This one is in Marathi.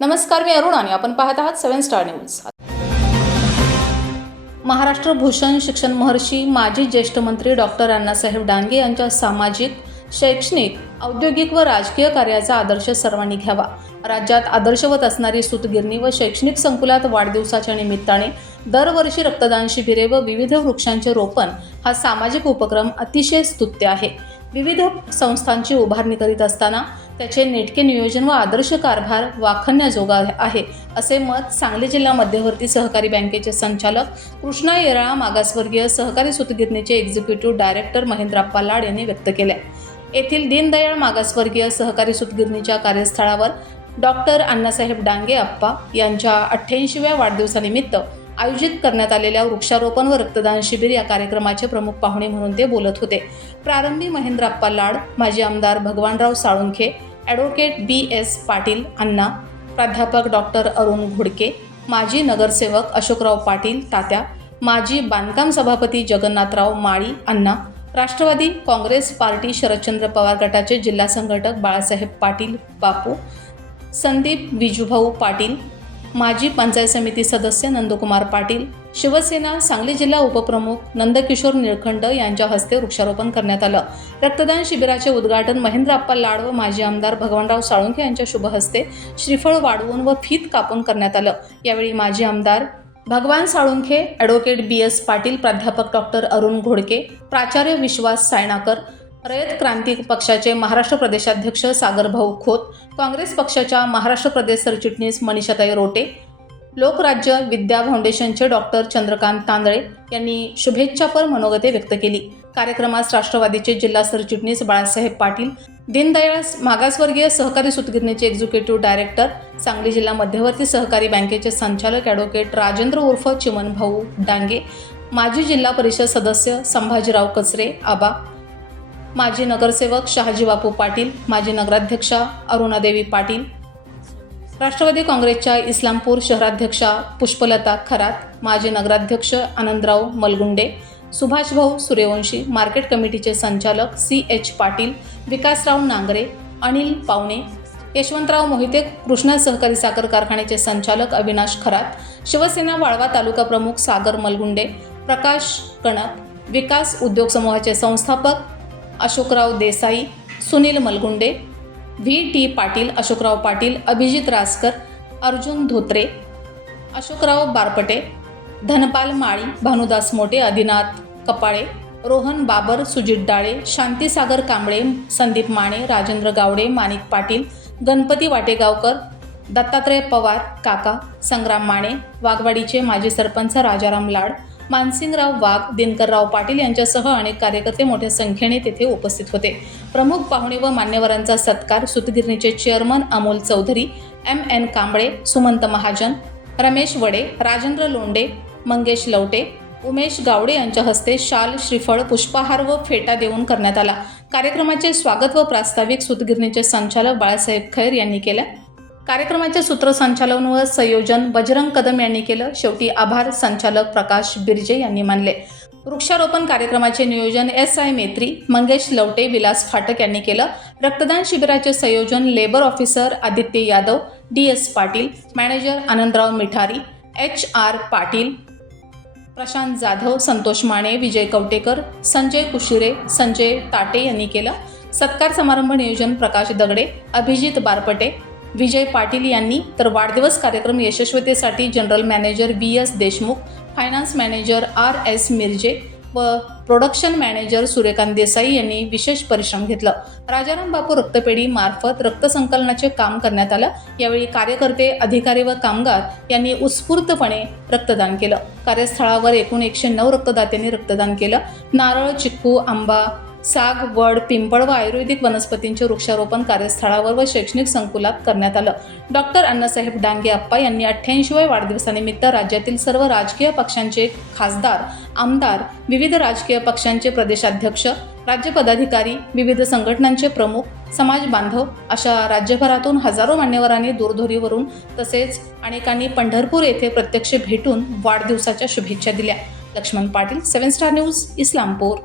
नमस्कार मी अरुण आणि आपण पाहत आहात seven star news. Maharashtra Bhushan शिक्षण महर्षी माजी ज्येष्ठ मंत्री डॉक्टर अण्णासाहेब डांगे यांच्या सामाजिक शैक्षणिक औद्योगिक व राजकीय कार्याचा आदर्श सर्वांनी घ्यावा. राज्यात आदर्शवत असणारी सूतगिरणी व शैक्षणिक संकुलात वाढदिवसाच्या निमित्ताने दरवर्षी रक्तदान शिबिरे व विविध वृक्षांचे रोपण हा सामाजिक उपक्रम अतिशय स्तुत्य आहे. विविध संस्थांची उभारणी करीत असताना त्याचे नेटके नियोजन व आदर्श कारभार वाखण्याजोगा आहे असे मत सांगली जिल्हा मध्यवर्ती सहकारी बँकेचे संचालक कृष्णा येराळा मागासवर्गीय सहकारी सुतगिरणीचे एक्झिक्युटिव्ह डायरेक्टर महेंद्राप्पा लाड यांनी व्यक्त केले. येथील दीनदयाळ मागासवर्गीय सहकारी सूतगिरणीच्या कार्यस्थळावर डॉक्टर अण्णासाहेब डांगे अप्पा यांच्या अठ्ठ्याऐंशीव्या वाढदिवसानिमित्त आयोजित करण्यात आलेल्या वृक्षारोपण व रक्तदान शिबिर या कार्यक्रमाचे प्रमुख पाहुणे म्हणून ते बोलत होते. प्रारंभी महेंद्राप्पा लाड माजी आमदार Bhagwanrao Salunkhe advocate B S Patil Anna प्राध्यापक डॉक्टर अरुण घोडके माजी नगरसेवक अशोकराव पाटील तात्या माजी बांधकाम सभापती जगन्नाथराव माळी अण्णा राष्ट्रवादी काँग्रेस पार्टी शरदचंद्र पवार गटाचे जिल्हा संघटक बाळासाहेब पाटील बापू संदीप विजूभाऊ पाटील माजी पंचायत समिती सदस्य नंदकुमार पाटील शिवसेना सांगली जिल्हा उपप्रमुख नंदकिशोर निळखंड यांच्या हस्ते वृक्षारोपण करण्यात आलं. रक्तदान शिबिराचे उद्घाटन महेंद्राप्पा लाड व माजी आमदार भगवानराव साळुंखे यांच्या शुभ हस्ते श्रीफळ वाढवून व फीत कापून करण्यात आलं. यावेळी माजी आमदार Bhagwan Salunkhe advocate B S Patil प्राध्यापक डॉक्टर अरुण घोडके प्राचार्य विश्वास सायणाकर रयत क्रांती पक्षाचे महाराष्ट्र प्रदेशाध्यक्ष सागरभाऊ खोत काँग्रेस पक्षाच्या महाराष्ट्र प्रदेश सरचिटणीस मनीषाताई रोटे लोकराज्य विद्या फाउंडेशनचे डॉक्टर चंद्रकांत तांदळे यांनी शुभेच्छापर मनोगते व्यक्त केली. कार्यक्रमास राष्ट्रवादीचे जिल्हा सरचिटणीस बाळासाहेब पाटील दीनदयाळ मागासवर्गीय सहकारी सुतगिरणीचे एक्झिक्युटिव्ह डायरेक्टर सांगली जिल्हा मध्यवर्ती सहकारी बँकेचे संचालक ॲडव्होकेट राजेंद्र उर्फ चिमनभाऊ डांगे माजी जिल्हा परिषद सदस्य संभाजीराव कचरे आबा माजी नगरसेवक शहाजी बापू पाटील माजी नगराध्यक्षा अरुणादेवी पाटील राष्ट्रवादी काँग्रेसच्या इस्लामपूर शहराध्यक्षा पुष्पलता खरात माजी नगराध्यक्ष आनंदराव मलगुंडे सुभाषभाऊ सूर्यवंशी मार्केट कमिटीचे संचालक सी एच पाटील विकासराव नांगरे अनिल पावणे यशवंतराव मोहिते कृष्णा सहकारी साखर कारखान्याचे संचालक अविनाश खरात शिवसेना वाळवा तालुका प्रमुख सागर मलगुंडे प्रकाश कणक विकास उद्योग समूहाचे संस्थापक अशोकराव देसाई सुनील मलगुंडे व्ही. टी. पाटील अशोकराव पाटील अभिजित रासकर अर्जुन धोत्रे अशोकराव बारपटे धनपाल माळी भानुदास मोटे आदिनाथ कपाळे रोहन बाबर सुजित डाळे शांतीसागर कांबळे संदीप माने राजेंद्र गावडे माणिक पाटील गणपती वाटेगावकर दत्तात्रय पवार काका संग्राम माने वाघवाडीचे माजी सरपंच राजाराम लाड मानसिंगराव वाघ दिनकरराव पाटील यांच्यासह अनेक कार्यकर्ते मोठ्या संख्येने तेथे उपस्थित होते. प्रमुख पाहुणे व मान्यवरांचा सत्कार सुतगिरणीचे chairman Amol Chaudhari M N Kamble Sumant Mahajan Ramesh Wade Rajendra Londe Mangesh Lavate Umesh Gawade यांच्या हस्ते शाल श्रीफळ पुष्पहार व फेटा देऊन करण्यात आला. कार्यक्रमाचे स्वागत व प्रास्ताविक सुतगिरणीचे संचालक बाळासाहेब खैर यांनी केलं. कार्यक्रमाचे सूत्रसंचालन व संयोजन बजरंग कदम यांनी केलं. शेवटी आभार संचालक प्रकाश बिर्जे यांनी मानले. वृक्षारोपण कार्यक्रमाचे नियोजन एस आय मेत्री मंगेश लवटे विलास फाटक यांनी केलं. रक्तदान शिबिराचे संयोजन labour officer Aditya Yadav D S Patil manager Anandrao Mithari H R Patil Prashant Jadhav Santosh Mane Vijay Kavatekar Sanjay Kushire Sanjay Tate यांनी केलं. सत्कार समारंभ नियोजन प्रकाश दगडे अभिजित बारपटे विजय पाटील यांनी तर वाढदिवस कार्यक्रम यशस्वीतेसाठी general manager B S Deshmukh finance manager R S Mirje व प्रोडक्शन मॅनेजर सूर्यकांत देसाई यांनी विशेष परिश्रम घेतलं. राजाराम बापू रक्तपेढी मार्फत रक्तसंकलनाचे काम करण्यात आलं. यावेळी कार्यकर्ते अधिकारी व कामगार यांनी उत्स्फूर्तपणे रक्तदान केलं. कार्यस्थळावर एकूण एकशे नऊ रक्तदात्यांनी रक्तदान केलं. नारळ चिक्कू आंबा साग वड पिंपळ व आयुर्वेदिक वनस्पतींचे वृक्षारोपण कार्यस्थळावर व शैक्षणिक संकुलात करण्यात आलं. डॉक्टर अण्णासाहेब डांगे अप्पा यांनी अठ्ठ्याऐंशीव्या वाढदिवसानिमित्त राज्यातील सर्व राजकीय पक्षांचे खासदार आमदार विविध राजकीय पक्षांचे प्रदेशाध्यक्ष राज्य पदाधिकारी विविध संघटनांचे प्रमुख समाज बांधव अशा राज्यभरातून हजारो मान्यवरांनी दूरध्वनीवरून तसेच अनेकांनी पंढरपूर येथे प्रत्यक्ष भेटून वाढदिवसाच्या शुभेच्छा दिल्या. Laxman Patil seven star news Islampur.